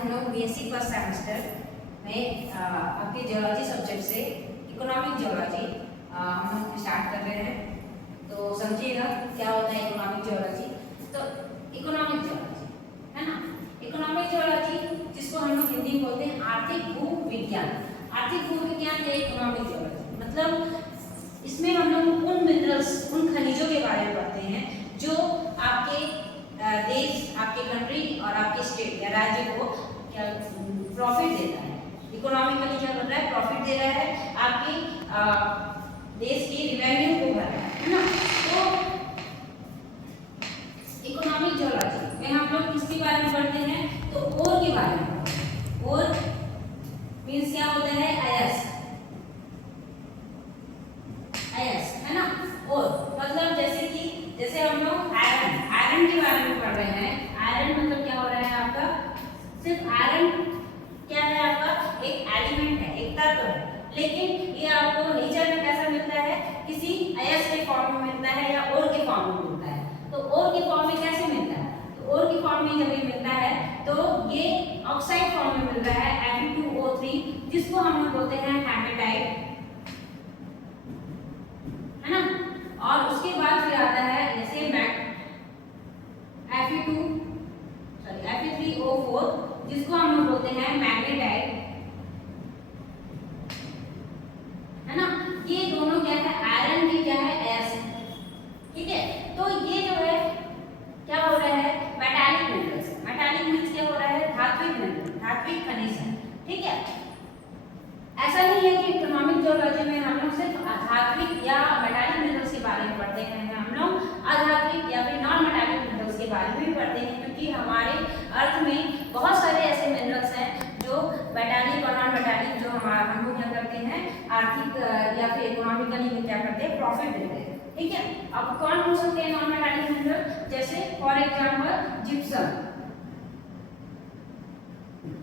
हम लोग BSc first semester में आपके जियोलॉजी सब्जेक्ट से इकोनॉमिक जियोलॉजी हम लोग स्टार्ट कर रहे हैं। तो समझिएगा क्या होता है इकोनॉमिक जियोलॉजी। तो इकोनॉमिक जियोलॉजी है ना, इकोनॉमिक जियोलॉजी जिसको हम लोग हिंदी में बोलते हैं आर्थिक भूविज्ञान। आर्थिक भूविज्ञान है इकोनॉमिक जियोलॉजी। मतलब इसमें हम लोग उन मिनरल्स, उन खनिजों के बारे में पढ़ते हैं जो आपके देश, आपके कंट्री और आपके स्टेट या राज्य को क्या प्रॉफिट देता है। इकोनॉमिकली क्या कर रहा है, प्रॉफिट दे रहा है, आपके देश की रिवेन्यू को भर रहा है ना। तो इकोनॉमिक जियोलॉजी में हम लोग किसके बारे में पढ़ते हैं, तो ओर के बारे में। ओर मीन्स क्या होता है, अयस्क, अयस्क है ना। और मतलब जैसे हम लोग आयरन के बारे में पढ़ रहे हैं। आयरन मतलब क्या हो रहा है आपका, सिर्फ आयरन क्या है आपका, एक एलिमेंट है, एक तत्व है, लेकिन ये आपको नेचर में कैसा मिलता है, किसी अयस्क के फॉर्म में मिलता है या ओर के फॉर्म में मिलता है। तो ओर के फॉर्म में कैसे मिलता है, तो ओर के फॉर्म में जब ये मिलता है तो ये ऑक्साइड फॉर्म में मिल रहा है Fe2O3, जिसको हम लोग बोलते हैं हेमेटाइट है ना। और उसके बाद फिर आता है जैसे Fe3O4, जिसको हम लोग बोलते हैं मैग्नेटाइट है ना। ये दोनों क्या है, आयरन की क्या है, अयस्क, ठीक है। तो ये जो है क्या हो रहा है, मेटालिक मिनरल्स। मेटालिक मींस क्या हो रहा है, धात्विक मिनरल, धात्विक खनिज है, ठीक है। ऐसा नहीं है कि इकोनॉमिक जियोलॉजी में हम लोग सिर्फ धात्विक या मेटालिक मिनरल्स के बारे में पढ़ते हैं, हम लोग अधात्विक या फिर नॉन मेटालिक मिनरल्स के बारे में भी पढ़ते हैं, क्योंकि हमारे अर्थ में बहुत सारे ऐसे मिनरल्स हैं जो मेटालिक और नॉन मेटालिक, जो हम लोग क्या करते हैं, आर्थिक या फिर इकोनॉमिकली में क्या करते हैं, प्रॉफिट देते हैं, ठीक है। अब कौन हो सकते हैं नॉन मेटालिक मिनरल, जैसे फॉर एग्जांपल जिप्सम।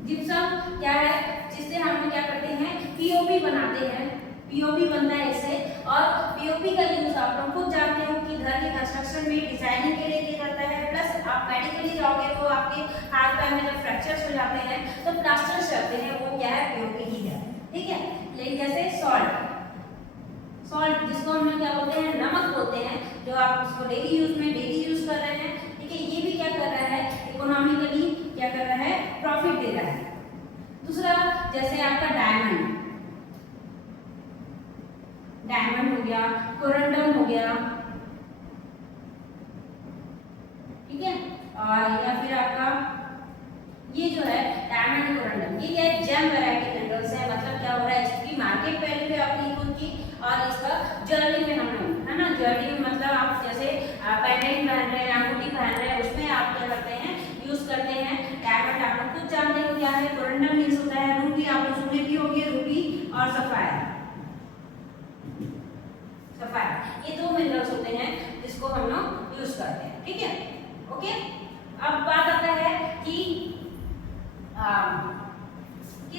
जिप्सम क्या है, जिससे हम लोग क्या करते हैं, पीओपी बनाते हैं, पीओपी बनता है इससे। और पीओपी का यूज आप लोग खुद जानते हो कि घर के कंस्ट्रक्शन में डिजाइनिंग के लिए किया जाता है। प्लस आप मेडिकली जाओगे तो आपके हाथ पैर में जब फ्रैक्चर्स हो जाते हैं तो प्लास्टर्स करते हैं, वो क्या है, पीओपी ही है, ठीक है। लेकिन जैसे सॉल्ट जिसको हम लोग क्या बोलते हैं, नमक बोलते हैं, जो आप उसको डेली यूज कर रहे हैं, ठीक है। ये भी क्या कर रहा है, इकोनॉमिकली क्या कर रहा है, प्रॉफिट दे रहा है। दूसरा जैसे आपका डायमंड हो गया, कोरंडम हो गया, ठीक है। और या फिर आपका ये जो है डायमंड कोरंडम, ये क्या है, जेम वैरायटी मिनरल्स है। मतलब क्या हो रहा है, इसकी मार्केट वैल्यू है अपनी खुद की, और इसका ज्वेलरी में हम लोग है ना, ज्वेलरी में मतलब आप जैसे पेंडेंट पहन रहे हैं, अंगूठी पहन रहे हैं, उसमें आप क्या करते हैं, यूज करते हैं डायमंड। आप लोग खुद जानते हो क्या है, कोरंडम मींस होता है रूबी, आप लोग सुने भी होंगे रूबी और सफायर। ये दो मिनरल्स होते हैं जिसको हम लोग यूज करते हैं, ठीक है, ओके। अब बात आता है कि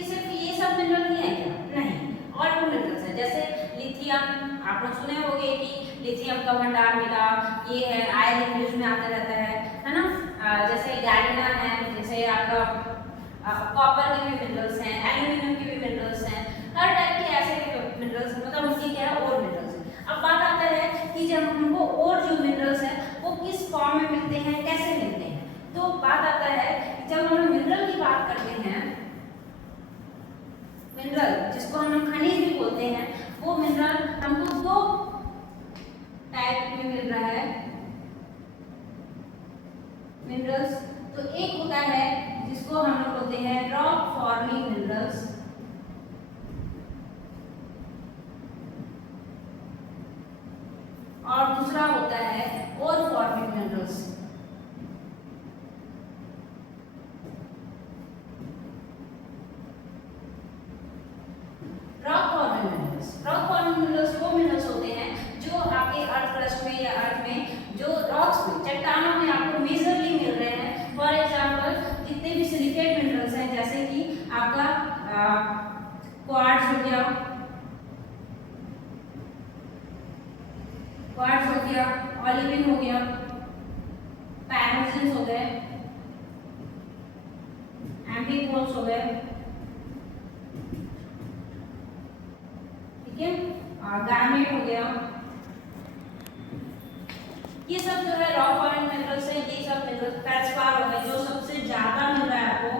सिर्फ ये सब मिनरल ही है क्या, नहीं, और भी मिनरल्स है। जैसे लिथियम, आप लोग सुने होंगे कि लिथियम का भंडार मिला, ये है, आयरन न्यूज में आता रहता है ना। जैसे गैलिना है, जैसे आपका कॉपर के भी मिनरल्स हैं, एल्यूमिनियम के भी मिनरल्स हैं, हर टाइप के ऐसे मिनरल्स, मतलब उनकी क्या है, और मिनरल्स। अब बात आता है कि जब हमको और जो मिनरल्स हैं वो किस फॉर्म में मिलते हैं, कैसे मिलते हैं। तो बात आता है कि जब हम मिनरल की बात करते हैं, मिनरल जिसको हम लोग खनिज भी बोलते हैं, वो मिनरल हमको दो टाइप में मिल रहा है मिनरल्स। तो एक होता है जिसको हम लोग बोलते हैं रॉक फॉर्मिंग मिनरल्स, और दूसरा होता है ore forming minerals. Rock forming minerals वो मिनरल्स होते हैं जो आपके अर्थ क्रस्ट में या अर्थ में जो रॉक्स में, चट्टानों में आपको मेजरली मिल रहे हैं। फॉर एग्जांपल जितने भी सिलिकेट मिनरल्स हैं, जैसे कि आपका क्वार्ट्ज हो गया, ऑलिविन हो गया, पैराफिन्स हो गए, एम्फीक्वार्ट्ज मिनरल्स हो गए, ठीक है, गारनेट हो गया, ये सब जो है रॉक फॉर्मिंग मिनरल्स है। ये सब मिनरल्स फेल्डस्पार हो गए जो सबसे ज्यादा मिल रहा है आपको,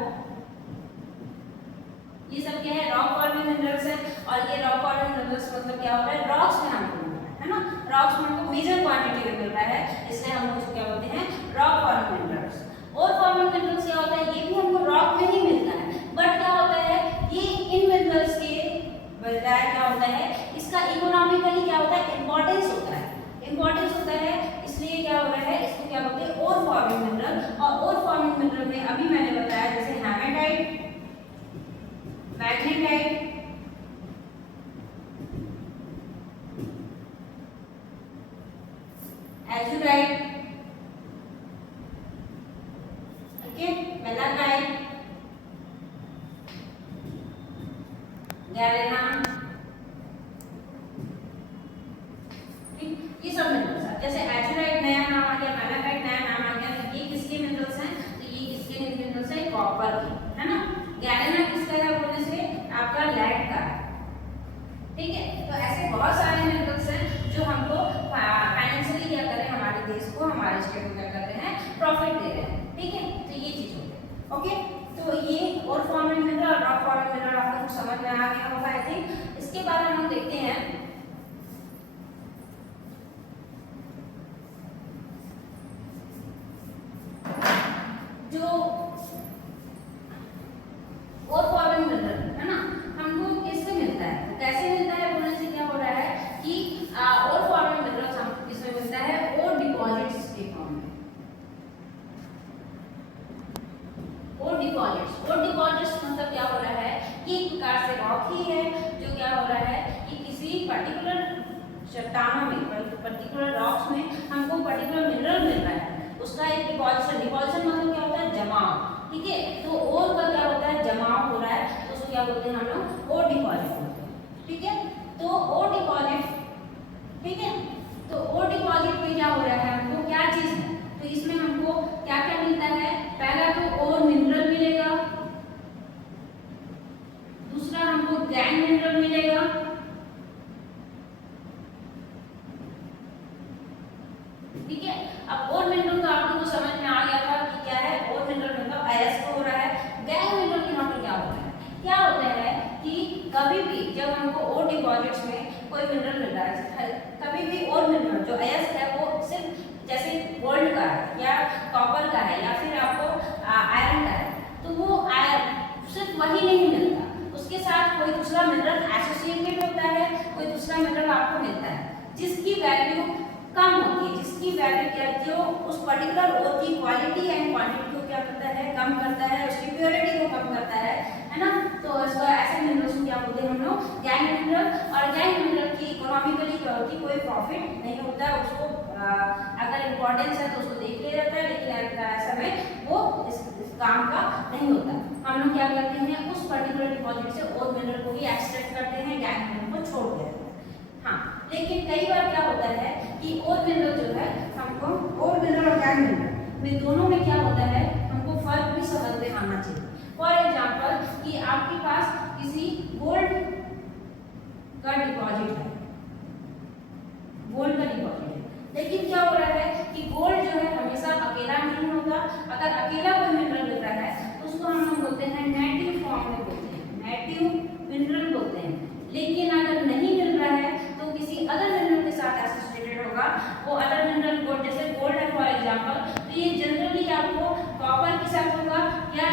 ये सब क्या है रॉक फॉर्मिंग मिनरल्स है। और ये रॉक फॉर्मिंग मिनरल्स मतलब क्या होता है, रॉक्स में हमको मिल रहा है ना, रॉक्स में हमको मेजर क्वांटिटी में मिल रहा है, इसलिए हम उसको क्या बोलते हैं रॉक फॉर्मिंग मिनरल्स। और फॉर्मिंग मिनरल्स क्या होता है, ये भी हमको रॉक में ही मिलता है, बट क्या होता है ये इन मिनरल्स के बजाय क्या होता है इसका इकोनॉमिकली क्या होता है इंपॉर्टेंस होता है, इंपॉर्टेंस होता है, इसलिए क्या हो रहा है इसको क्या बोलते हैं ओर फॉर्मिंग मिनरल। और ओर फॉर्मिंग मिनरल में अभी मैंने बताया जैसे hematite, magnetite, azurite, okay, malachite, galena, ये सब मिनरल्स है। जैसे एज़ुराइट नया नाम आ गया, मेलाकाइट नया नाम आ गया, तो ये किसके मिनरल्स हैं, तो ये किसके मिनरल्स है कॉपर के, है ना। गैलेना किसका है बोलने से आपका लेड का है, ठीक है। तो ऐसे बहुत सारे मिनरल्स हैं जो हमको फाइनेंशियली क्या कर रहे हैं, हमारे देश को हमारे स्टेट को क्या कर रहे हैं प्रॉफिट दे रहे हैं, ठीक है। तो ये चीज हो गई, ओके। तो ये और फॉर्मिंग मिनरल और रॉक फॉर्मिंग मिनरल आपको कुछ समझ में आ गया होगा आई थिंक। इसके बाद हम देखते हैं जो और फॉर्मिंग मिनरल है ना हमको किससे मिलता है, तो कैसे मिलता है बोलने से क्या हो रहा है कि और फॉर्मिंग मिनरल्स हमको किससे मिलता है और डिपॉजिट्स के फॉर्म में। और डिपॉजिट्स मतलब क्या हो रहा है कि एक प्रकार से रॉक ही है जो क्या हो रहा है कि किसी पर्टिकुलर चट्टानों में पर्टिकुलर रॉक्स में हमको पर्टिकुलर मिनरल मिल रहा है, उसका एक डिपॉजिशन मतलब क्या होता है जमाव, ठीक है। तो और का क्या होता है जमाव हो रहा है, तो उसको क्या बोलते हैं हम लोग और डिपॉजिट बोलते हैं, ठीक है। तो और डिपॉजिट, ठीक है, तो और डिपॉजिट में क्या हो रहा है हमको क्या चीज है, तो इसमें हमको क्या क्या मिलता है, पहला तो और मिनरल मिलेगा, दूसरा हमको गैंग मिनरल मिलेगा, ठीक है। अब और मिनरल तो आप लोगों को समझ में आ गया था कि क्या है और मिनरल मतलब आयस को हो रहा है। गैंग मिनरल यहाँ पर क्या होता है कि कभी भी जब हमको और डिपॉजिट्स में कोई मिनरल मिल रहा है, कभी भी और मिनरल जो आयस है वो सिर्फ जैसे गोल्ड का है या कॉपर का है या फिर आपको आयरन का है, तो वो सिर्फ वही नहीं मिलता, उसके साथ कोई दूसरा मिनरल एसोसिएटेड होता है, कोई दूसरा मिनरल आपको मिलता है जिसकी वैल्यू कम होती है, जिसकी वैल्यू क्या जो उस पर्टिकुलर ओर की क्वालिटी एंड क्वांटिटी को क्या करता है कम करता है, उसकी प्योरिटी को कम करता है ना। तो ऐसे मिनरल्स को क्या बोलते हैं हम लोग गैंग मिनरल। और गैंग मिनरल की इकोनॉमिकली क्या होती है कोई प्रॉफिट नहीं होता है, उसको अगर इम्पोर्टेंस है तो उसको देख लिया जाता है, लेकिन ऐसा में वो इस काम का नहीं होता। हम लोग क्या करते हैं उस पर्टिकुलर डिपॉजिट से और मिनरल को भी एक्सट्रैक्ट करते हैं, गैंग मिनरल को छोड़ देते हैं। हाँ, लेकिन कई बार क्या होता है कि और मिनरल जो है हमको और मिनरल और गैंग मिनरल में दोनों में क्या होता है हमको फर्क भी समझ में आना चाहिए। फॉर एग्जांपल कि आपके पास किसी गोल्ड का डिपॉजिट है, गोल्ड का डिपॉजिट है, लेकिन क्या हो रहा है कि गोल्ड जो है हमेशा अकेला नहीं होता, अगर अकेला कोई मिनरल मिल रहा है तो उसको हम लोग बोलते हैं नेटिव फॉर्म में बोलते हैं, नेटिव मिनरल बोलते हैं। लेकिन अगर नहीं मिल रहा है तो किसी अदर मिनरल के साथ एसोसिएटेड होगा, वो अदर मिनरल गोल्ड जैसे गोल्ड है फॉर एग्जांपल, तो ये जनरली आपको कॉपर के साथ होगा या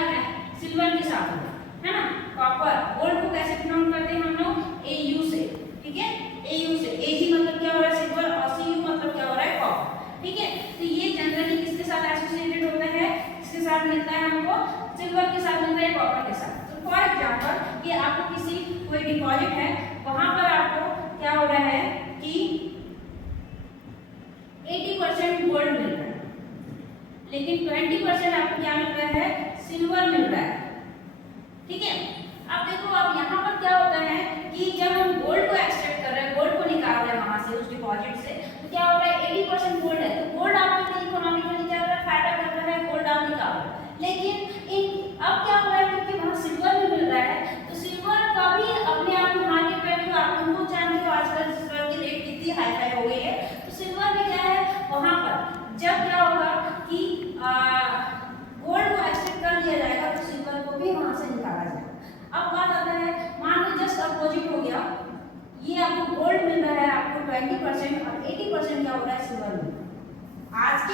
सिल्वर के साथ होगा, है ना। कॉपर गोल्ड को कैसे डिनोट करते हैं हम लोग Au से, ठीक है, Au से, Ag मतलब क्या हो रहा है सिल्वर और Cu मतलब क्या हो रहा है कॉपर, ठीक है। तो ये जनरली किसके साथ एसोसिएटेड होता है, किसके साथ मिलता है हमको सिल्वर के साथ मिलता है, कॉपर के साथ। तो फॉर एग्जांपल ये आपको किसी कोई डिपॉजिट है, वहां पर आपको क्या हो रहा है कि 80% गोल्ड मिल रहा है, लेकिन 20% आपको क्या मिल रहा है सिल्वर मिल रहा है, ठीक है। अब देखो अब यहाँ पर क्या होता है कि जब हम गोल्ड को एक्सट्रैक्ट कर रहे हैं, गोल्ड को निकाल रहे हैं वहां से उस डिपॉजिट से, तो क्या हो रहा है 80% गोल्ड है, तो गोल्ड आपके लिए इकोनॉमिकली क्या हो रहा है फायदा कर रहा है, गोल्ड आप निकाल रहे हैं। लेकिन अब क्या हो रहा है क्योंकि वहां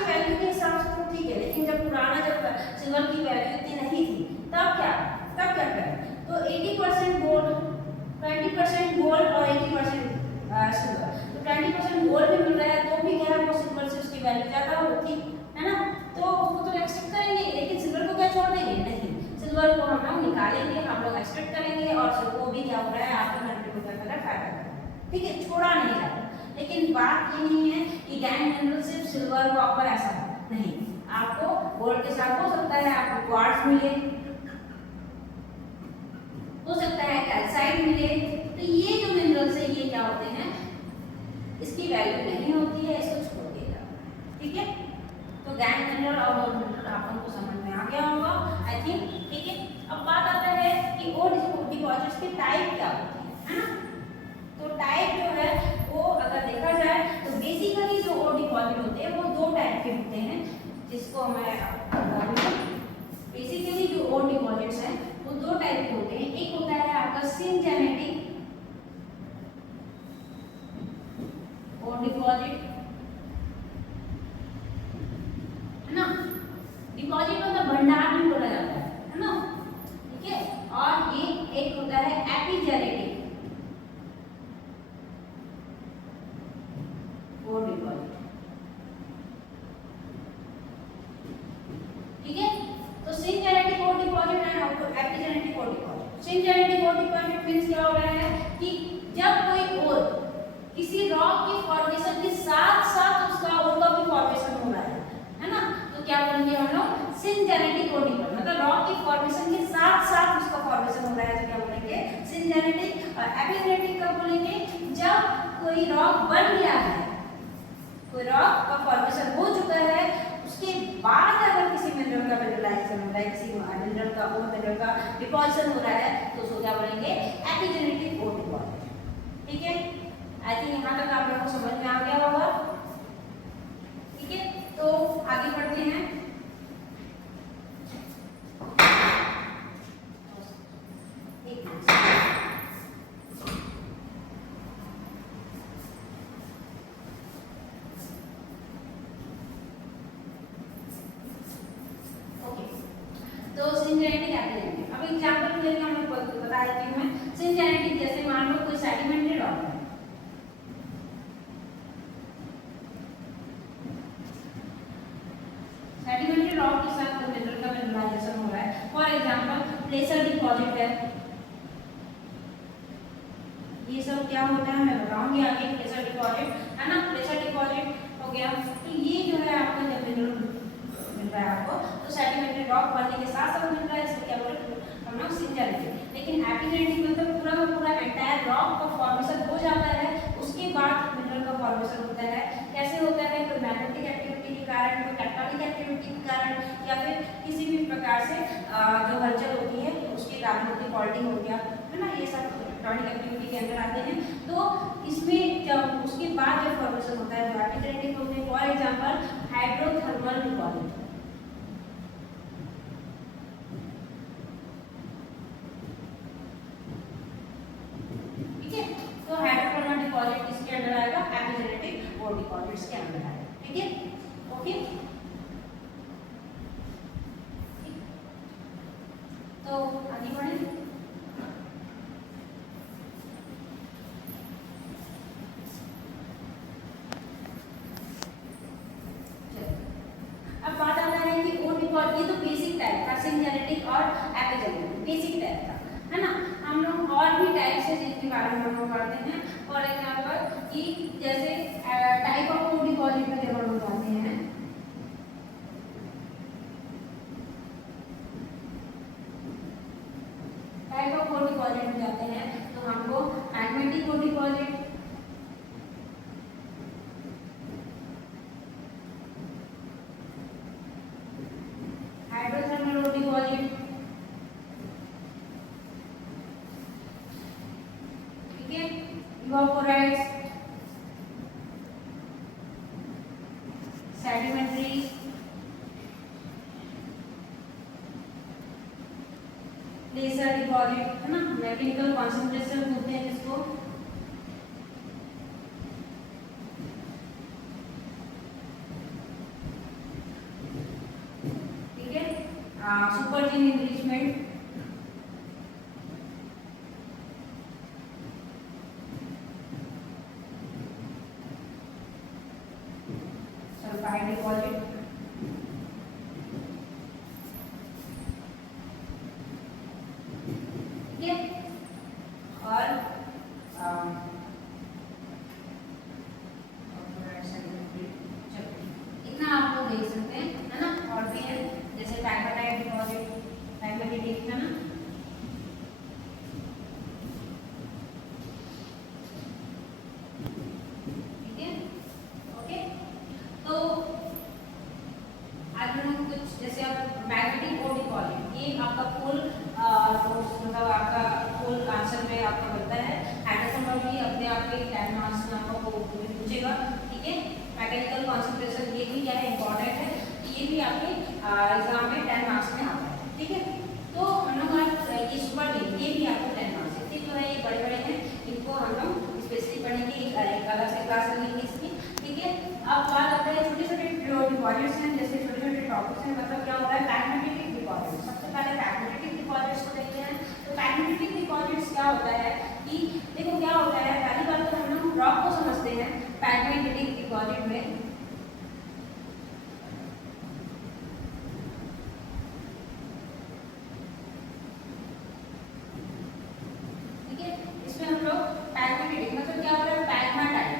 की वैल्यू के हिसाब से तो ठीक है, लेकिन जब पुराना जब सिल्वर की वैल्यू इतनी नहीं थी तब क्या करें? तो 80% गोल्ड, 20% गोल्ड और 80% सिल्वर। तो 20% गोल्ड भी मिल रहा है तो भी क्या है वो सिल्वर से उसकी वैल्यू ज़्यादा होती है ना, तो उसको तो एक्सेप्ट करेंगे, लेकिन सिल्वर को क्या छोड़ देंगे? नहीं, सिल्वर को हम लोग निकालेंगे, हम लोग एक्सपेक्ट करेंगे और सिल्वर को भी क्या हो रहा है आपको मल्टीप्लाई करना फायदा कर रहा है, ठीक है, छोड़ा नहीं जाता। लेकिन बात ये नहीं है कि गैंग मिनरल सिर्फ सिल्वर कॉपर ऐसा नहीं, आपको गोल्ड के साथ हो सकता है आपको क्वार्ट्ज मिले, हो सकता है कैल्साइट मिले। तो ये जो मिनरल्स है ये क्या होते हैं, इसकी वैल्यू नहीं होती है, इसको छोड़ देगा, ठीक है। तो गैंग मिनरल और गोल्ड मिनरल आप लोगों को समझ में आ गया होगा आई थिंक, ठीक है। अब बात आता है कि और डिपॉजिट्स के टाइप क्या होते हैं, है ना। तो टाइप जो है वो अगर देखा जाए तो बेसिकली जो और डिपॉजिट होते हैं वो दो टाइप के होते हैं, जिसको मैं बेसिकली जो और डिपॉजिट्स हैं वो दो टाइप के होते हैं। एक होता है आपका सिंजेनेटिक और डिपॉजिट, है ना। डिपॉजिट मतलब भंडार भी बोला जाता है ना, ठीक है। और ये एक होता है एपिजेनेटिक और डिपॉजिट, ठीक है। तो सिंजेनेटिक और डिपॉजिट है और एपिजेनेटिक और डिपॉजिट। सिंजेनेटिक और डिपॉजिट मींस क्या हो रहा है कि जब कोई और किसी रॉक की फॉर्मेशन के साथ साथ उसका और का भी फॉर्मेशन हो रहा है ना, तो क्या बोलेंगे हम लोग सिंजेनेटिक और डिपॉजिट, मतलब रॉक की फॉर्मेशन के साथ साथ उसका फॉर्मेशन हो रहा है तो क्या बोलेंगे सिंजेनेटिक। और एपिजेनेटिक कब बोलेंगे, जब कोई रॉक बन गया है, कोई रॉक का फॉर्मेशन हो चुका है, उसके बाद अगर किसी मिनरल का मिनरलाइजेशन हो रहा है, किसी मिनरल का और मिनरल का डिपॉजिशन हो रहा है तो उसको क्या बोलेंगे एपिजेनेटिक और डिपॉजिट, ठीक है। आई थिंक यहाँ तक आप लोगों को समझ में आ गया होगा, ठीक है। तो आगे बढ़ते हैं। एक तो सिंजेनेटिक एपिजेनेटिक, अब एग्जांपल के लिए हम लोग बता देती हूं मैं। सिंजेनेटिक जैसे मान लो कोई सेडिमेंट्री रॉक है, सेडिमेंट्री रॉक के साथ कोई मिनरल का मिनरलाइजेशन हो रहा है, फॉर एग्जांपल प्लेसर डिपॉजिट है, ये सब क्या होता है मैं बताऊंगी आगे। प्लेसर डिपॉजिट है ना, प्लेसर डिपॉजिट हो गया। तो ये जो है आपको जब मिनरल मिल रहा है आपको तो सेडिमेंट्री रॉक बनने के साथ साथ मिल रहा है, इसको क्या बोलते हैं हम लोग सिंजेनेटिक। लेकिन एपिजेनेटिक मतलब पूरा का पूरा एंटायर रॉक का फॉर्मेशन हो जाता है, उसके बाद मिनरल का फॉर्मेशन होता है। कैसे होता है, कोई मैग्नेटिक एक्टिविटी के कारण, कोई टेक्टोनिक एक्टिविटी के कारण, या फिर किसी भी प्रकार से जो हलचल होती है उसके कारण होती है, फॉल्टिंग हो गया है ना, ये सब टेक्टोनिक एक्टिविटी के अंदर आते हैं। तो इसमें जब उसके बाद जब फॉर्मेशन होता है जो एपिजेनेटिक होते हैं, फॉर एग्जांपल हाइड्रोथर्मल डिपॉजिट, ठीक है। तो हाइड्रोथर्मल डिपॉजिट किसके अंदर आएगा, एपिजेनेटिक और डिपॉजिट्स के अंदर आएगा, ठीक है, ओके। तो आगे बढ़े। अब बात आता है कि और डिपॉजिट, ये तो बेसिक टाइप था सिंजेनेटिक और एपिजेनेटिक, बेसिक टाइप था, है ना। हम लोग और भी टाइप्स है जिनके बारे में हम लोग पढ़ते हैं, फॉर एग्जांपल कि जैसे टाइप ऑफ और डिपॉजिट में जब हम लोग पढ़ते हैं, टाइप ऑफ और डिपॉजिट में जाते हैं तो हमको मैग्नेटिक और डिपॉजिट, हाइड्रोथर्मल और डिपॉजिट, ठीक है, इवापोराइट्स, सेडिमेंट्री, प्लेसर डिपॉजिट, है ना, मैकेनिकल कॉन्सेंट्रेशन बोलते हैं इसको, सुपरजीन इनरिचमेंट, सल्फाइड डिपॉजिट, ठीक है, और इतना आप लोग देख सकते हैं, है ना। और भी है जैसे पैगमेटाइट डिपॉजिट, पैगमेटाइट है ना, ठीक है, ओके। तो आज हम कुछ जैसे आप मैग्नेटिक कोर डिपॉजिट, ये आपका फुल मतलब आपका फुल आंसर में आपका बनता है। एंडरसन भी अपने आप के 10 मार्क्स में आपको पूछेगा, ठीक है। मैकेनिकल कॉन्सेंट्रेशन ये भी क्या है, इंपॉर्टेंट है, ये भी आपके एग्जाम में 10 मार्क्स में आता है, ठीक है। तो हम लोग आज ये सुपरजीन, ये भी आपको 10 मार्क्स है, ठीक है। ये बड़े बड़े हैं, इनको हम लोग स्पेशली पढ़ेंगे, एक अलग से क्लास लेंगे इसकी, ठीक है। अब बात आता है छोटे छोटे डिपॉजिट्स हैं, जैसे छोटे छोटे टॉपिक्स हैं, मतलब क्या होता है पैगमेटिक डिपॉजिट। सबसे पहले पैगमेटिक डिपॉजिट्स को देखते हैं। तो पैगमेटिक डिपॉजिट्स क्या होता है कि देखो क्या होता है, पहली बात तो हम लोग रॉक को समझते हैं पैगमेटिक डिपॉजिट में। ठीक है, इसमें हम लोग पैगमेटिक मतलब क्या होता है, पैगमेटाइट,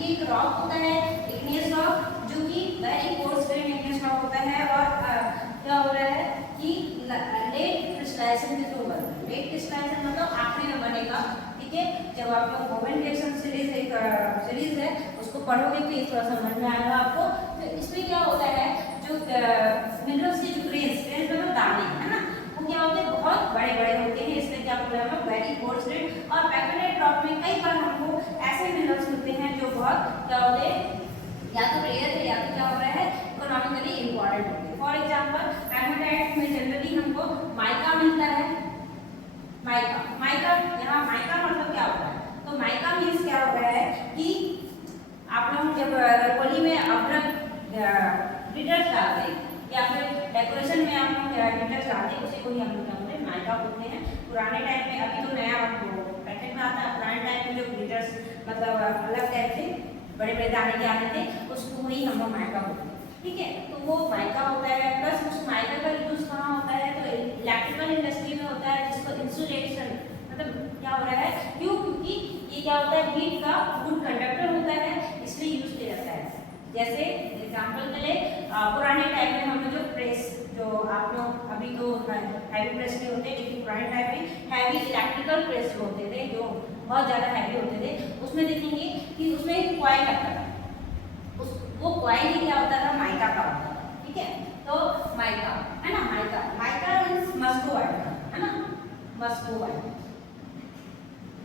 ये एक रॉक होता है, इग्नियस रॉक, जो कि very coarse grain igneous rock होता है। और क्या हो रहा है कि लेट क्रिस्टलाइजेशन के थ्रू बनता है। लेट क्रिस्टलाइजेशन मतलब आखिरी में बनेगा, ठीक है। जब आप लोग बोवेन रिएक्शन सीरीज एक सीरीज है, उसको पढ़ोगे तो ये थोड़ा सा समझ में आएगा आपको। तो इसमें क्या होता है, जो मिनरल्स के जो ग्रेन्स मतलब दाने है ना, वो क्या होते हैं, बहुत बड़े बड़े होते हैं, इसलिए क्या बोला हम लोग वेरी कोर्स ग्रेन। और पैगमेटाइट रॉक में कई बार हमको ऐसे मिनरल्स मिलते हैं जो बहुत क्या होते हैं, या तो रेयर है या तो क्या हो रहा है, इकोनॉमिकली इंपॉर्टेंट होते हैं। फॉर एग्जांपल पैगमेटाइट में जनरली हमको माइका मिलता है, माइका, माइका यहाँ माइका मतलब क्या होता है, तो माइका मीन्स क्या हो रहा है कि आप लोग जब रंगोली में अभ्रक glitters डालते हैं या फिर डेकोरेशन में आप लोग glitters डालते हैं, उसी को ही हम लोग क्या बोलते हैं, माइका बोलते हैं। पुराने टाइम में, अभी तो नया पैटर्न में आता है, पुराने टाइम में जो glitters मतलब अलग टाइप से बड़े बड़े दाने के आते थे, उसको ही हम लोग माइका बोलते हैं, ठीक है। तो वो माइका होता है, प्लस उस माइका का यूज कहाँ होता है, तो इलेक्ट्रिकल इंडस्ट्री में होता है, जिसको इंसुलेशन मतलब क्या हो रहा है, क्यों, क्योंकि ये क्या होता है, हीट का गुड कंडक्टर होता है, इसलिए यूज किया जाता है। जैसे एग्जांपल के लिए पुराने टाइम में हम जो प्रेस, जो आप लोग अभी तो हैवी प्रेस नहीं होते, लेकिन पुराने टाइम में हैवी इलेक्ट्रिकल प्रेस जो होते थे, जो बहुत ज़्यादा हैवी होते थे, उसमें देखेंगे कि उसमें एक कॉइल लगता था, वो कॉइल ही क्या होता था, माइका का होता था, ठीक है। तो माइका है ना, माइका, माइका मीन्स मस्कोवाइट है ना, मस्कोवाइट,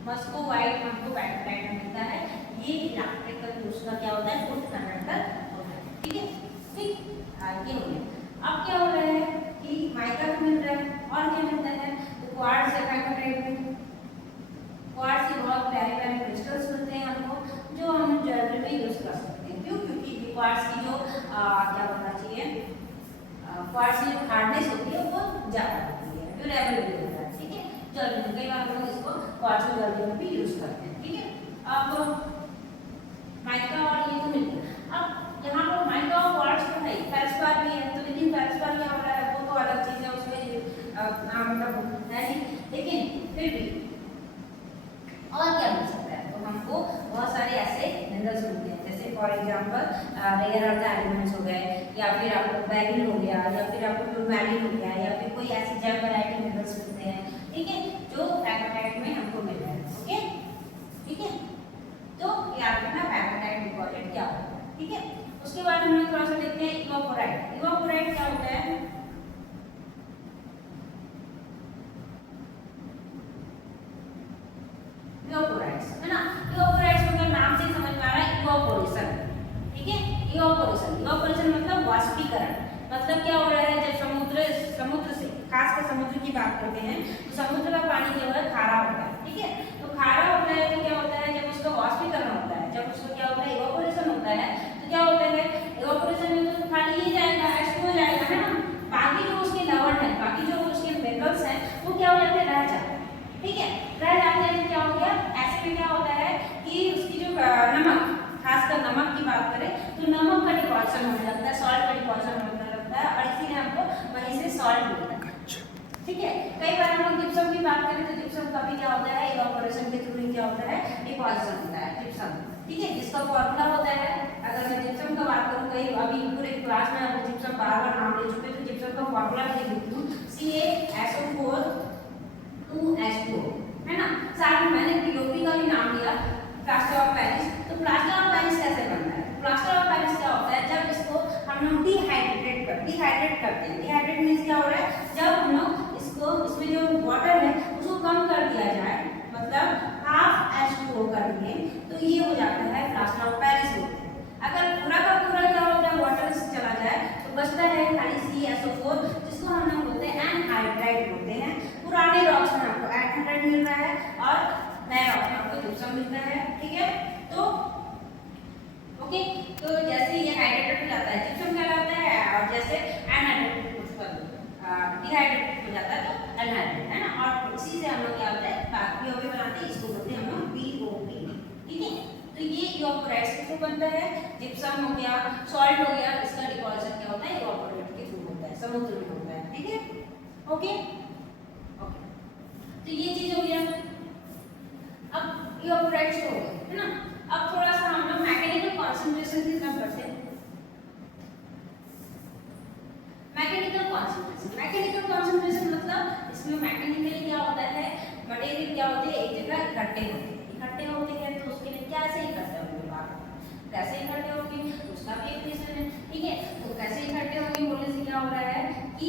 मस्कोवाइट हमको पैगमेटाइट में मिलता है। ये इलेक्ट्रिकल उसका क्या होता है, गुड कंडक्टर होता है, ठीक है। ठीक, ये हो गया। अब क्या हो रहा है कि माइका भी मिल रहा है, और क्या मिलता है, तो क्वार्ट्ज है पैगमेटाइट में। क्वार्ट्ज से बहुत प्यारे प्यारे क्रिस्टल्स मिलते हैं हमको, जो हम ज्वेलरी में यूज कर सकते हैं। क्यों, क्योंकि क्वार्ट्ज की जो क्या होना चाहिए, क्वार्ट्ज की जो हार्डनेस होती है वो ज़्यादा होती है, ड्यूरेबल भी होता है, ठीक है। ज्वेलरी में कई बार हम लोग इसको क्वार्ट्ज ज्वेलरी में भी यूज करते हैं, ठीक है। अब माइका और ये तो मिल गया। अब यहाँ पर माइका और क्वार्ट्ज तो है, फेल्सपार भी है, तो लेकिन फेल्सपार क्या हो रहा है, वो तो अलग चीज़ है, उसमें मतलब है नहीं, लेकिन फिर भी और क्या मिल सकता है, तो हमको बहुत सारे ऐसे मिनरल्स मिलते हैं, जैसे for example rare earth elements हो गए, या फिर आपको बैरिल हो गया, या फिर आपको टूरमैलिन हो गया, या फिर कोई ऐसी जेम वैरायटी मिनरल्स मिलते हैं, ठीक है, जो पैगमेटाइट में हमको मिल रहा है, ओके, ठीक है। तो याद रखना पैगमेटाइट डिपॉजिट क्या होता है, ठीक है। उसके बाद हम लोग थोड़ा सा देखते हैं इवापोराइट। इवापोराइट क्या होता है, इवापोराइट्स है ना, इवापोराइट्स मतलब नाम से समझ में आ रहा है, इवापोरेशन, ठीक है। इवापोरेशन, इवापोरेशन मतलब वाष्पीकरण। मतलब क्या हो रहा है, जब समुद्र से, खासकर समुद्र की बात करते हैं, तो समुद्र का पानी क्या होता है, खारा होता है, ठीक है। तो खारा होता है तो क्या होता है, जब उसका वाष्पीकरण होता है, जब उसका क्या होता है, इवापोरेशन होता है, तो क्या होता है, बात करें तो जिप्सम का भी क्या होता है, इवापोरेशन के थ्रू क्या होता है, डिपॉजिशन होता है जिप्सम, ठीक है, जिसका फॉर्मूला होता है। अगर मैं जिप्सम का बात करूं, कहीं अभी पूरे क्लास में हम जिप्सम बार-बार नाम ले चुके हैं, तो जिप्सम का फॉर्मूला लिख देती हूं, CaSO4 2H2, है ना। साथ में मैंने पीओपी का भी नाम लिया, प्लास्टर ऑफ पेरिस। तो प्लास्टर ऑफ पेरिस कैसे बनता है? प्लास्टर ऑफ पेरिस क्या होता है, जब इसको हम लोग डिहाइड्रेट करते हैं। डिहाइड्रेट मींस क्या हो रहा है, जब हम लोग इसको, इसमें जो वाटर है उसको कम कर दिया जाए, मतलब हाफ H2O कर दिए, तो ये हो जाता है प्लास्टर ऑफ पेरिस होता है। अगर पूरा का पूरा क्या होता है, वाटर से चला जाए, तो बचता है खाली CaSO4, जिसको हम लोग बोलते हैं एनहाइड्राइड बोलते हैं। पुराने रॉक्स में आपको एनहाइड्राइड मिल रहा है और नए रॉक में आपको जिप्सम मिलता है, ठीक है। तो ओके, तो जैसे ये हाइड्रेटेड हो जाता है जिप्सम कहलाता है, और जैसे एनहाइड्रेटेड डिहाइड्रेटेड हो जाता है तो एनहाइड्रेट, है ना। और इसी से हम लोग क्या होता है, पीओपी बनाते हैं, इसको बोलते हैं हम लोग पीओपी, ठीक है। तो ये इवापोरेट्स के थ्रू बनता है, जिप्सम हो गया, सॉल्ट हो गया, इसका डिपॉजिशन क्या होता है, इवापोरेट के थ्रू होता है, समुद्र में होता है, ठीक है। ओके ओके, तो ये चीज हो गया। अब इवापोरेट्स हो गए, है ना। अब थोड़ा सा हम लोग मैकेनिकल कंसंट्रेशन की तरफ बढ़ते हैं। मैकेनिकल कंसंट्रेशन मतलब इसमें मैकेनिकली क्या होता है, मटेरियल क्या होते हैं, एक जगह इकट्ठे होते हैं, तो उसके लिए कैसे इकट्ठे होंगे, बात कैसे इकट्ठे होंगे, उसका भी एक रीजन है, ठीक है। तो कैसे इकट्ठे होंगे बोलने से क्या हो रहा है कि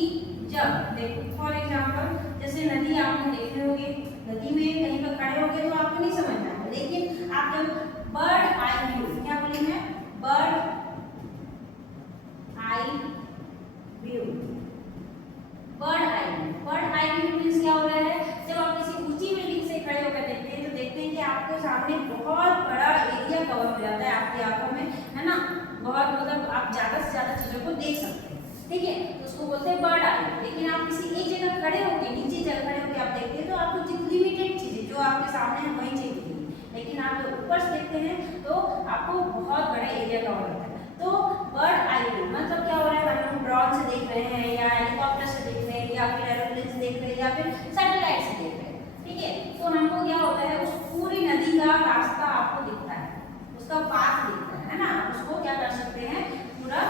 जब देखो फॉर एग्जांपल, जैसे नदी आपने देखे होंगे, नदी में कहीं पर खड़े होंगे तो आपको नहीं समझना है, लेकिन आप जब बर्ड आई व्यू, क्या बोलेंगे, bird eye view, bird eye view means क्या हो रहा है, जब आप किसी ऊंची बिल्डिंग से खड़े होकर देखते हैं, तो देखते हैं कि आपको सामने बहुत बड़ा एरिया कवर हो जाता है आपकी आंखों में, है ना। बहुत मतलब आप ज्यादा से ज्यादा चीजों को देख सकते हैं, ठीक है। तो उसको बोलते हैं बर्ड आई। लेकिन आप किसी एक जगह खड़े होकर, नीचे जगह खड़े होकर आप देखते हैं, तो आपको जितनी लिमिटेड चीजें जो आपके सामने है वही चीज दिखेगी, लेकिन आप जब ऊपर से देखते हैं तो आपको बहुत बड़ा एरिया कवर होता है। तो बर्ड आई व्यू मतलब क्या हो रहा है, हम ड्रोन से देख रहे हैं, या हेलीकॉप्टर से देख रहे हैं, या फिर एरोप्लेन से देख रहे हैं, या फिर सैटेलाइट से देख रहे हैं, ठीक है। तो हमको क्या होता है, उस पूरी नदी का रास्ता आपको दिखता है, उसका पाथ दिखता है ना। आप उसको क्या कर सकते हैं, पूरा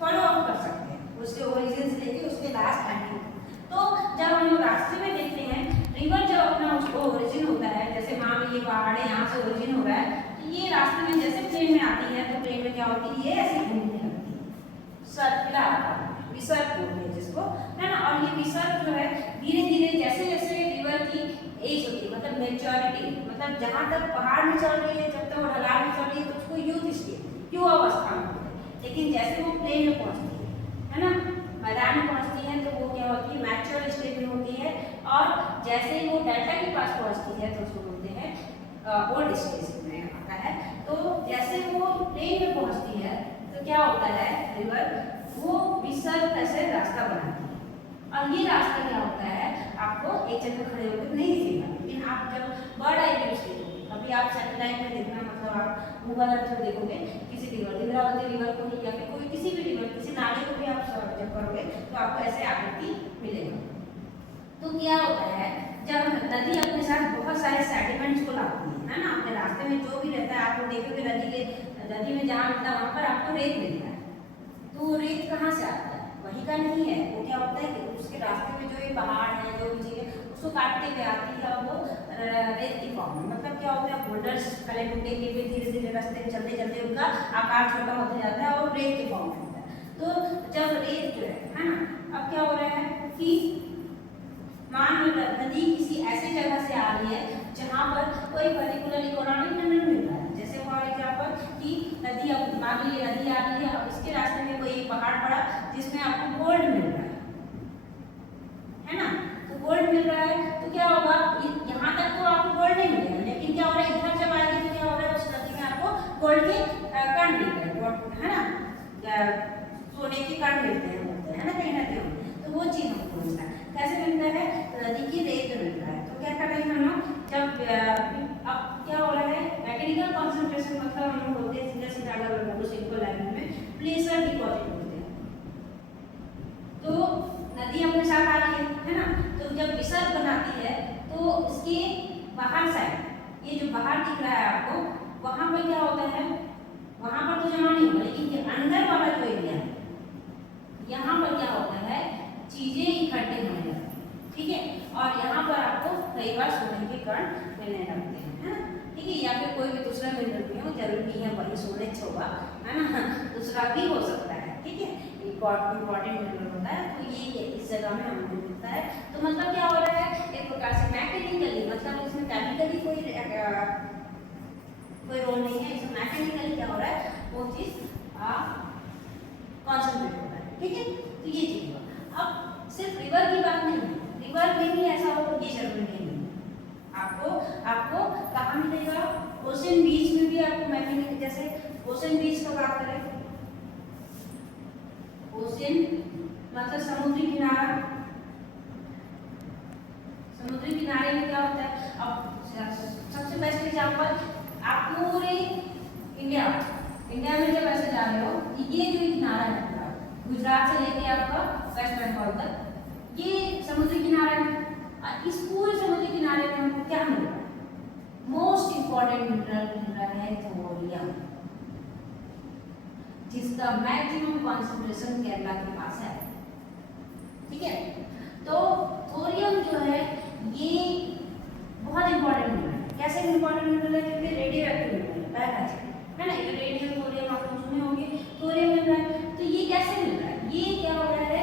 फॉलो अप कर सकते हैं, उसके ओरिजिन से लेके उसके लास्ट एंडिंग। तो जब हम लोग रास्ते में देखते हैं, रिवर जब अपना उसको ओरिजिन होता है, जैसे मान लीजिए पहाड़ है, यहाँ से ओरिजिन हो रहा है, तो ये रास्ते में जैसे प्लेन में आती है, तो प्लेन में क्या होती है, ये ऐसे घूमने लगती है, सर्कुलर विसर्ग बोलते हैं जिसको, है ना। और ये विसर्ग जो है धीरे धीरे जैसे जैसे रिवर की एज होती है, मतलब मेच्योरिटी, मतलब जहाँ तक पहाड़ में चल रही है, जब तक वो ढलान में चल रही है, तो उसको यूथ स्टेज, युवा अवस्था में होती है। लेकिन जैसे वो प्लेन में पहुँचती है ना, मैदान में पहुँचती है, तो वो क्या होती है, मैच्योर स्टेज में होती है। और जैसे ही वो डेल्टा के पास पहुँचती है, तो उसको बोलते हैं ओल्ड स्टेज में आता है। तो जैसे वो प्लेन में पहुँचती है, तो क्या होता है, रिवर वो विसर्ग ऐसे रास्ता बनाती है, और ये रास्ता क्या होता है, आपको एक जगह खड़े होकर नहीं दिखेगा। लेकिन आप जब बर्ड आई व्यू से देखोगे, अभी आप सैटेलाइट में देखना, मतलब आप गूगल अर्थ में देखोगे किसी रिवर, इंद्रावती रिवर को ही, या फिर कोई किसी भी रिवर, किसी नाले को भी आप जब करोगे, तो आपको ऐसे आकृति मिलेगा। तो क्या होता है, जब नदी अपने साथ बहुत सारे सेडिमेंट्स को लाती है ना, अपने रास्ते में जो भी रहता है, आप देखोगे नदी में जहाँ मिलता है वहाँ पर आपको रेत मिलता है। तो वो रेत कहाँ से आता है, वहीं का नहीं है, वो क्या होता है कि उसके रास्ते में जो ये पहाड़ है, जो भी चीज़ें उसको काटते हुए आती है, और वो रेत की फॉर्म में, मतलब क्या होता है, बोल्डर्स कलेक्ट होते हैं, फिर धीरे धीरे रास्ते में चलते चलते उनका आकार छोटा होता जाता है और रेत की फॉर्म में होता है। तो जब रेत जो है ना, अब क्या हो रहा है कि मान लो नदी किसी ऐसी जगह से आ रही है जहाँ पर कोई पर्टिकुलर इकोनॉमिक मिनरल मिल रहा है, जैसे फॉर एग्जाम्पल कि नदी, अब मान लीजिए नदी आ रही है, अब इसके रास्ते में कोई पहाड़ पड़ा जिसमें आपको गोल्ड मिल रहा है ना। तो गोल्ड मिल रहा है, तो क्या होगा, यहाँ तक तो आपको गोल्ड नहीं मिलेगा, लेकिन क्या हो रहा है, इधर जब आएगी तो क्या हो रहा है, उस नदी में आपको गोल्ड के कण मिल रहे हैं, है ना, सोने के कण मिलते हैं, बोलते हैं ना कहीं ना कहीं। तो वो चीज़ हमको मिलता है, कैसे मिलता है, नदी की रेत में मिल रहा है। तो क्या कर रहे हैं हम लोग, जब अब क्या हो रहा है, मैकेनिकल कंसंट्रेशन मतलब हम लोग बोलते हैं सीधा सीधा, अगर बोलो सिंपल लैंग्वेज में, प्रेशर डिपॉजिट बोलते हैं। तो नदी अपने साथ आ रही है ना, तो जब विसर्ग बनाती है इसके बाहर साइड, ये जो बाहर दिख रहा है आपको, वहां पर क्या होता है, वहां पर तो जमा नहीं होगा, लेकिन ये अंदर वाला जो एरिया है यहाँ पर क्या होता है, चीजें इकट्ठे होने लगती हैं, ठीक है। और यहाँ पर आपको कई बार सोने के कण मिलने लगते हैं, है ना, ठीक है। या फिर कोई भी दूसरा मिनरल भी हो, जरूरी नहीं है वही सोने होगा, है ना, दूसरा भी हो सकता है, ठीक है। इम्पॉर्टेंट मिनरल होता है, तो ये इस जगह में हमें मिलता है। तो मतलब क्या हो रहा है, एक प्रकार से मैकेनिकली, मतलब इसमें केमिकली कोई रोल नहीं है, इसमें मैकेनिकली क्या हो रहा है, वो चीज कॉन्सेंट्रेट हो रहा है, ठीक है। तो ये चीज हुआ। अब सिर्फ रिवर की बात नहीं है, रिवर में भी ऐसा हो, ये जरूरी नहीं है। आपको कहाँ मिलेगा, ओशन बीच में भी आपको मैकेनिकल, जैसे ओशन बीच का बात करें, ओशन मतलब समुद्री किनारा, समुद्री किनारे में क्या होता है। अब सबसे बेस्ट एग्जांपल, आप पूरे इंडिया में जब ऐसे जा रहे हो, ये जो किनारा है गुजरात से लेके आपका वेस्ट बंगाल तक, ये समुद्री किनारा है। और इस पूरे समुद्री किनारे में हमको क्या मिल रहा है, मोस्ट इंपॉर्टेंट मिनरल मिल रहा है थोरियम, जिसका मैक्सिमम कॉन्सेंट्रेशन केरला के पास है, ठीक है। तो थोरियम जो है ये बहुत इंपॉर्टेंट मिनरल है। कैसे इंपॉर्टेंट मिनरल है, क्योंकि रेडियो एक्टिव मिनरल है, पहला चीज है ना, ये रेडियो थोरियम आप सुने होंगे, थोरियम मिल रहा है। तो ये कैसे मिल रहा है, ये क्या हो रहा है,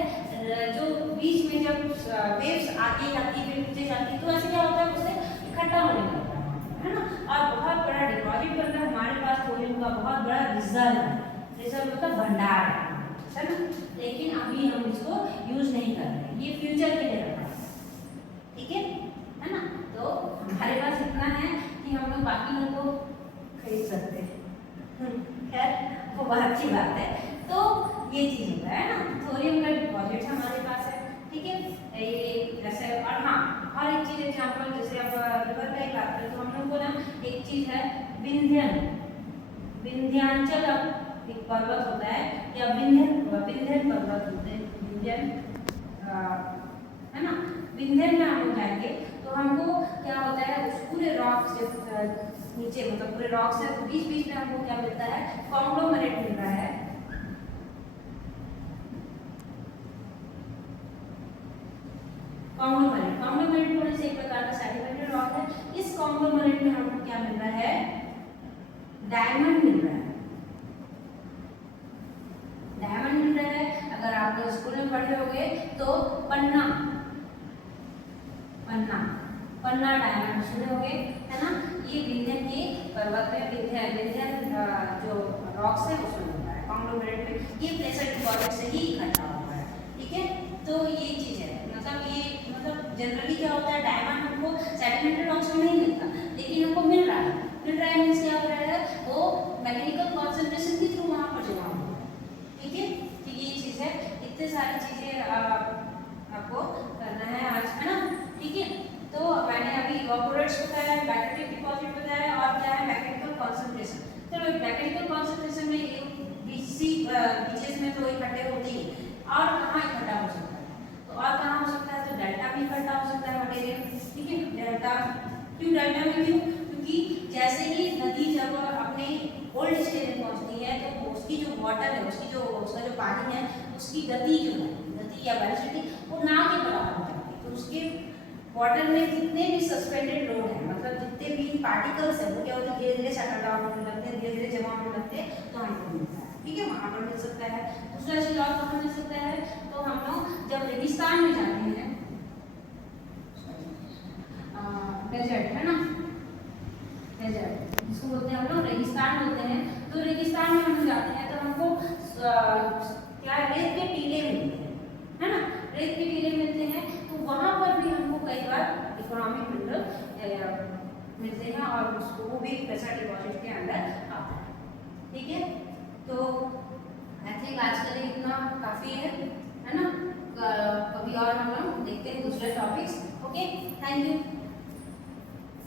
जो बीच में जब वेव्स आगे जाती है फिर नीचे जाती है, तो ऐसे क्या होता है, उससे इकट्ठा होने लगता है ना, और बहुत बड़ा डिपॉजिट बन रहा है हमारे पास थोरियम का, बहुत बड़ा रिजर्व है। रिजर्व मतलब भंडार है ना, लेकिन अभी हम इसको यूज नहीं कर रहे, ये फ्यूचर के लिए रखा है, ठीक है ना। तो हमारे पास इतना है कि हम लोग बाकी लोगों को खरीद सकते हैं, खैर वो बहुत अच्छी बात है। तो ये चीज होता है ना, थोरियम का डिपॉजिट हमारे पास है, ठीक है। ये जैसे, और हाँ, और एक चीज एग्जांपल, जैसे अब रिवर का बात करें तो हम लोग को ना एक चीज है विंध्याचल एक पर्वत होता है, या विंध्यन पर्वत होते हैं, विंध्यन है ना। विंध्यन में हम लोग जाएंगे तो हमको क्या होता है, उस पूरे रॉक से नीचे, मतलब पूरे रॉक से बीच बीच में हमको क्या मिलता है, कॉन्ग्लोमरेट मिल रहा है। कॉन्ग्लोमरेट होने से एक प्रकार का सेडिमेंट्री रॉक है। इस कॉन्ग्लोमरेट में हमको क्या मिल रहा है, डायमंड मिल रहा है, डायमंड मिल रहा है। अगर आप लोग स्कूल में पढ़े होंगे तो पन्ना डायमंड सुने होंगे, है ना। ये विंध्यन के पर्वत में, विंध्यन जो रॉक्स है उसमें मिलता है कॉन्ग्लोमरेट में, ये प्लेसर डिपॉजिट से ही इकट्ठा हुआ है, ठीक है। तो ये चीज है, मतलब जनरली क्या होता है, डायमंड हमको सेडिमेंट्री रॉक्स में नहीं मिलता, लेकिन हमको मिल रहा है मींस क्या हो रहा है, वो मैकेनिकल कॉन्सेंट्रेशन के थ्रू वहां पर जमा हो रहा है, ठीक है। तो ये चीज है, इतने सारी चीजें आपको करना है आज, है ना, ठीक है। तो मैंने अभी इवेपोरेट्स बताया, बैक्टीरियल डिपॉजिट बताया, और क्या है मैकेनिकल कॉन्सेंट्रेशन। चलो मैकेनिकल कॉन्सेंट्रेशन में बीचेस में तो इकट्ठे होते ही, और कहाँ इकट्ठा हो सकता है, तो और कहाँ हो सकता है, तो डेल्टा में इकट्ठा हो सकता है मटेरियल, ठीक है। डेल्टा डेल्टा में क्यों, क्योंकि जैसे ही नदी जब अपने ओल्ड स्टेज में पहुंचती है तो उसकी जो वाटर है, उसका जो पानी है, उसकी गति या वेलोसिटी वो ना के बराबर हो जाती है। तो उसके वाटर में जितने भी सस्पेंडेड लोड है, मतलब जितने भी पार्टिकल्स है, वो क्या होते हैं, धीरे धीरे सेटल डाउन होने लगते हैं, धीरे धीरे जमा होने लगते हैं, तो हमको मिलता है, ठीक है, वहां पर मिल सकता है। दूसरा चीज और कहाँ मिल सकता है, तो हम लोग जब रेगिस्तान में जाते हैं, डेजर्ट है ना, डेजर्ट जिसको बोलते हैं हम लोग रेगिस्तान बोलते हैं, तो रेगिस्तान में हम जाते हैं तो हमको क्या रेत के टीले मिलते हैं, है ना, रेत के टीले मिलते हैं। तो वहां पर भी हमको कई बार इकोनॉमिक मिनरल मिलते हैं, और उसको वो भी प्रेशर डिपॉजिट के अंदर आता है, ठीक है। तो आई थिंक आज के लिए इतना काफी है ना। कभी और हम लोग देखते हैं दूसरे टॉपिक्स। Okay, thank you.